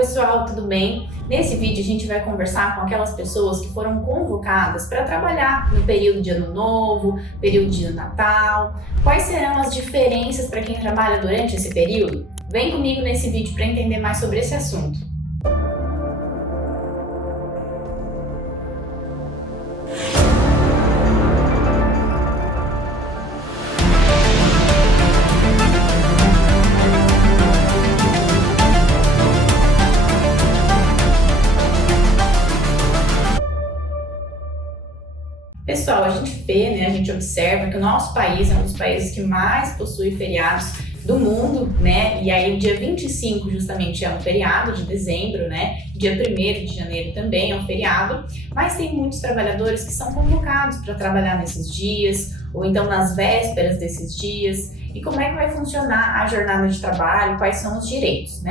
pessoal, tudo bem? Nesse vídeo a gente vai conversar com aquelas pessoas que foram convocadas para trabalhar no período de Ano Novo, período de Natal. Quais serão as diferenças para quem trabalha durante esse período? Vem comigo nesse vídeo para entender mais sobre esse assunto. Pessoal, a gente vê, a gente observa que o nosso país é um dos países que mais possui feriados do mundo, E aí o dia 25 justamente é um feriado de dezembro, Dia 1º de janeiro também é um feriado, mas tem muitos trabalhadores que são convocados para trabalhar nesses dias, ou então nas vésperas desses dias. E como é que vai funcionar a jornada de trabalho, quais são os direitos,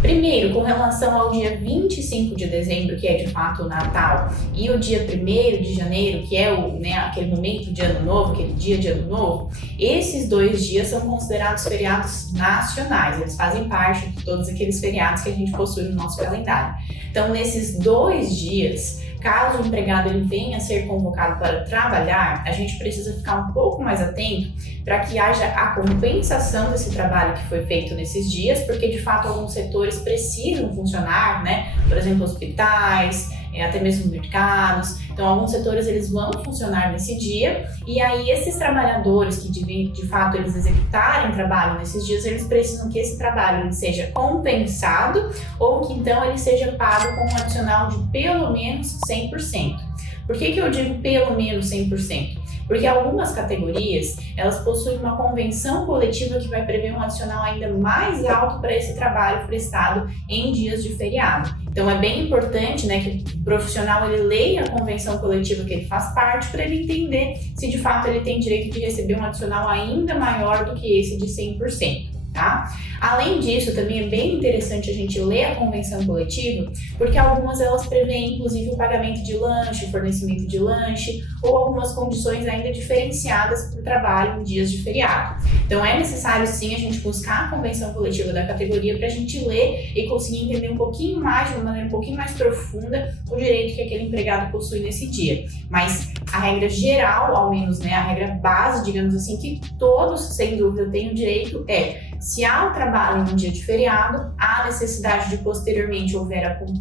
Primeiro, com relação ao dia 25 de dezembro, que é de fato o Natal, e o dia 1º de janeiro, que é aquele momento de Ano Novo, aquele dia de Ano Novo, esses dois dias são considerados feriados nacionais, eles fazem parte de todos aqueles feriados que a gente possui no nosso calendário. Então, nesses dois dias, caso o empregado ele venha a ser convocado para trabalhar, a gente precisa ficar um pouco mais atento para que haja a compensação desse trabalho que foi feito nesses dias, porque de fato alguns setores precisam funcionar, Por exemplo, hospitais, até mesmo mercados. Então, alguns setores eles vão funcionar nesse dia, e aí esses trabalhadores que de fato eles executarem trabalho nesses dias, eles precisam que esse trabalho ele seja compensado ou que então ele seja pago com um adicional de pelo menos 100%. Por que eu digo pelo menos 100%? Porque algumas categorias, elas possuem uma convenção coletiva que vai prever um adicional ainda mais alto para esse trabalho prestado em dias de feriado. Então é bem importante, que o profissional ele leia a convenção coletiva que ele faz parte para ele entender se de fato ele tem direito de receber um adicional ainda maior do que esse de 100%. Além disso, também é bem interessante a gente ler a convenção coletiva, porque algumas elas prevêem inclusive o pagamento de lanche, fornecimento de lanche, ou algumas condições ainda diferenciadas para o trabalho em dias de feriado. Então é necessário sim a gente buscar a convenção coletiva da categoria para a gente ler e conseguir entender um pouquinho mais, de uma maneira um pouquinho mais profunda, o direito que aquele empregado possui nesse dia. Mas a regra geral, ao menos, a regra base, digamos assim, que todos, sem dúvida, têm o direito se há o trabalho em um dia de feriado, há necessidade de posteriormente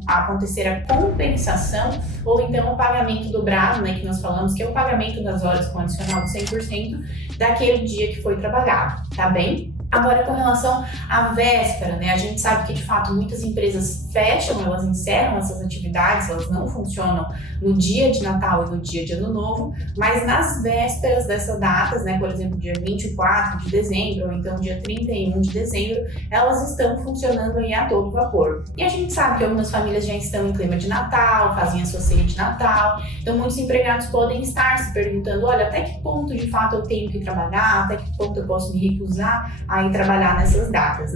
acontecer a compensação ou então o pagamento dobrado, que nós falamos que é o pagamento das horas com adicional de 100% daquele dia que foi trabalhado, tá bem? Agora, com relação à véspera, a gente sabe que de fato muitas empresas fecham, elas encerram essas atividades, elas não funcionam no dia de Natal e no dia de Ano Novo, mas nas vésperas dessas datas, por exemplo, dia 24 de dezembro ou então dia 31 de dezembro, elas estão funcionando aí a todo vapor. E a gente sabe que algumas famílias já estão em clima de Natal, fazem a sua ceia de Natal, então muitos empregados podem estar se perguntando, olha, até que ponto de fato eu tenho que trabalhar, até que ponto eu posso me recusar a trabalhar nessas datas,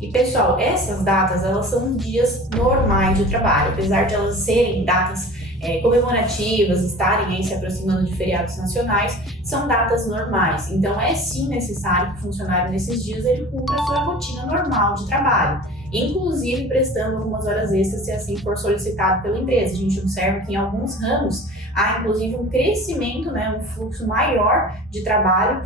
E pessoal, essas datas, elas são dias normais de trabalho, apesar de elas serem datas comemorativas, estarem aí se aproximando de feriados nacionais, são datas normais. Então é sim necessário que o funcionário nesses dias ele cumpra a sua rotina normal de trabalho, inclusive prestando algumas horas extras se assim for solicitado pela empresa. A gente observa que em alguns ramos há inclusive um crescimento, um fluxo maior de trabalho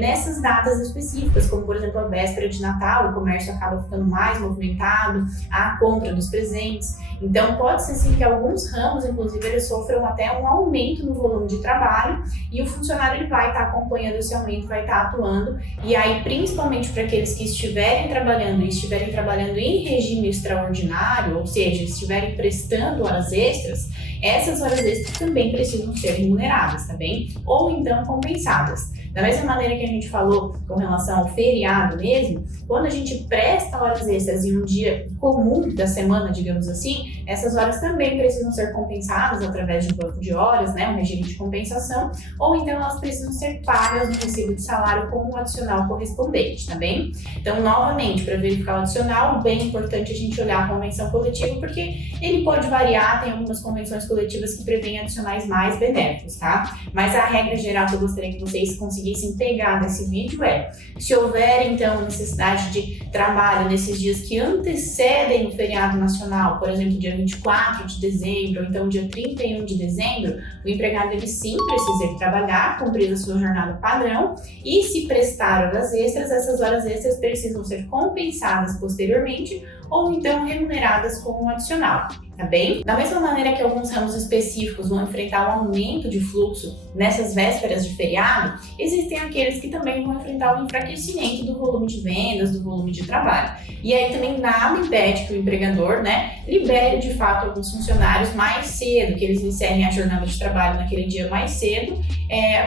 nessas datas específicas, como por exemplo a véspera de Natal, o comércio acaba ficando mais movimentado, a compra dos presentes. Então pode ser sim que alguns ramos, inclusive, eles sofram até um aumento no volume de trabalho e o funcionário ele vai estar acompanhando esse aumento, vai estar atuando, e aí principalmente para aqueles que estiverem trabalhando em regime extraordinário, ou seja, estiverem prestando horas extras, essas horas extras também precisam ser remuneradas, tá bem? Ou então compensadas. Da mesma maneira que a gente falou com relação ao feriado mesmo, quando a gente presta horas extras em um dia comum da semana, digamos assim, essas horas também precisam ser compensadas através de um banco de horas, um regime de compensação, ou então elas precisam ser pagas no recibo de salário com o adicional correspondente, tá bem? Então, novamente, para verificar o adicional, bem importante a gente olhar a convenção coletiva, porque ele pode variar, tem algumas convenções coletivas que prevêem adicionais mais benéficos, tá? Mas a regra geral que eu gostaria que vocês conseguissem conseguissem pegar desse vídeo é: se houver então necessidade de trabalho nesses dias que antecedem o feriado nacional, por exemplo, dia 24 de dezembro, ou então dia 31 de dezembro, o empregado ele sim precisa ir trabalhar, cumprir a sua jornada padrão, e se prestar horas extras, essas horas extras precisam ser compensadas posteriormente ou então remuneradas com um adicional, tá bem? Da mesma maneira que alguns ramos específicos vão enfrentar um aumento de fluxo nessas vésperas de feriado, existem aqueles que também vão enfrentar um enfraquecimento do volume de vendas, do volume de trabalho. E aí também nada impede que o empregador, libere de fato alguns funcionários mais cedo, que eles encerrem a jornada de trabalho naquele dia mais cedo,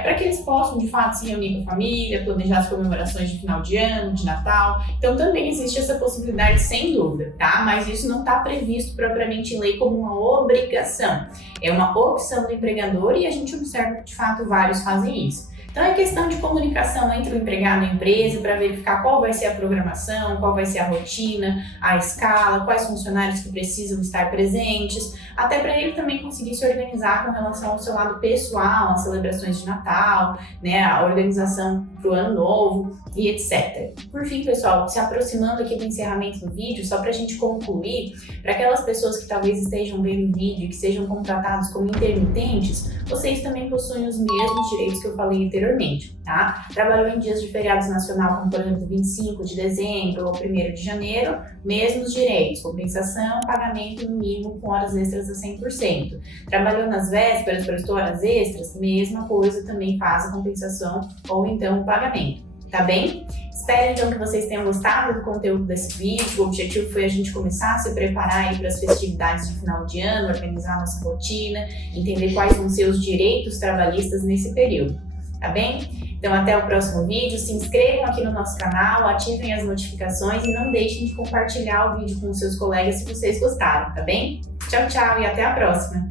para que eles possam de fato se reunir com a família, planejar as comemorações de final de ano, de Natal. Então também existe essa possibilidade, sem dúvida, tá? Mas isso não está previsto propriamente em lei como uma obrigação. É uma opção do empregador e a gente observa que de fato vários fazem isso. Então é questão de comunicação entre o empregado e a empresa para verificar qual vai ser a programação, qual vai ser a rotina, a escala, quais funcionários que precisam estar presentes, até para ele também conseguir se organizar com relação ao seu lado pessoal, as celebrações de Natal, a organização para o Ano Novo e etc. Por fim, pessoal, se aproximando aqui do encerramento do vídeo, só para a gente concluir, para aquelas pessoas que talvez estejam vendo o vídeo e que sejam contratados como intermitentes, vocês também possuem os mesmos direitos que eu falei anteriormente, tá? Trabalhou em dias de feriados nacional, como por exemplo 25 de dezembro ou 1º de janeiro, mesmos direitos, compensação, pagamento no mínimo com horas extras a 100%. Trabalhou nas vésperas, prestou horas extras, mesma coisa, também faz a compensação ou então o pagamento, tá bem? Espero então que vocês tenham gostado do conteúdo desse vídeo. O objetivo foi a gente começar a se preparar aí para as festividades de final de ano, organizar a nossa rotina, entender quais vão ser os direitos trabalhistas nesse período, tá bem? Então até o próximo vídeo, se inscrevam aqui no nosso canal, ativem as notificações e não deixem de compartilhar o vídeo com os seus colegas se vocês gostaram, tá bem? Tchau, tchau e até a próxima!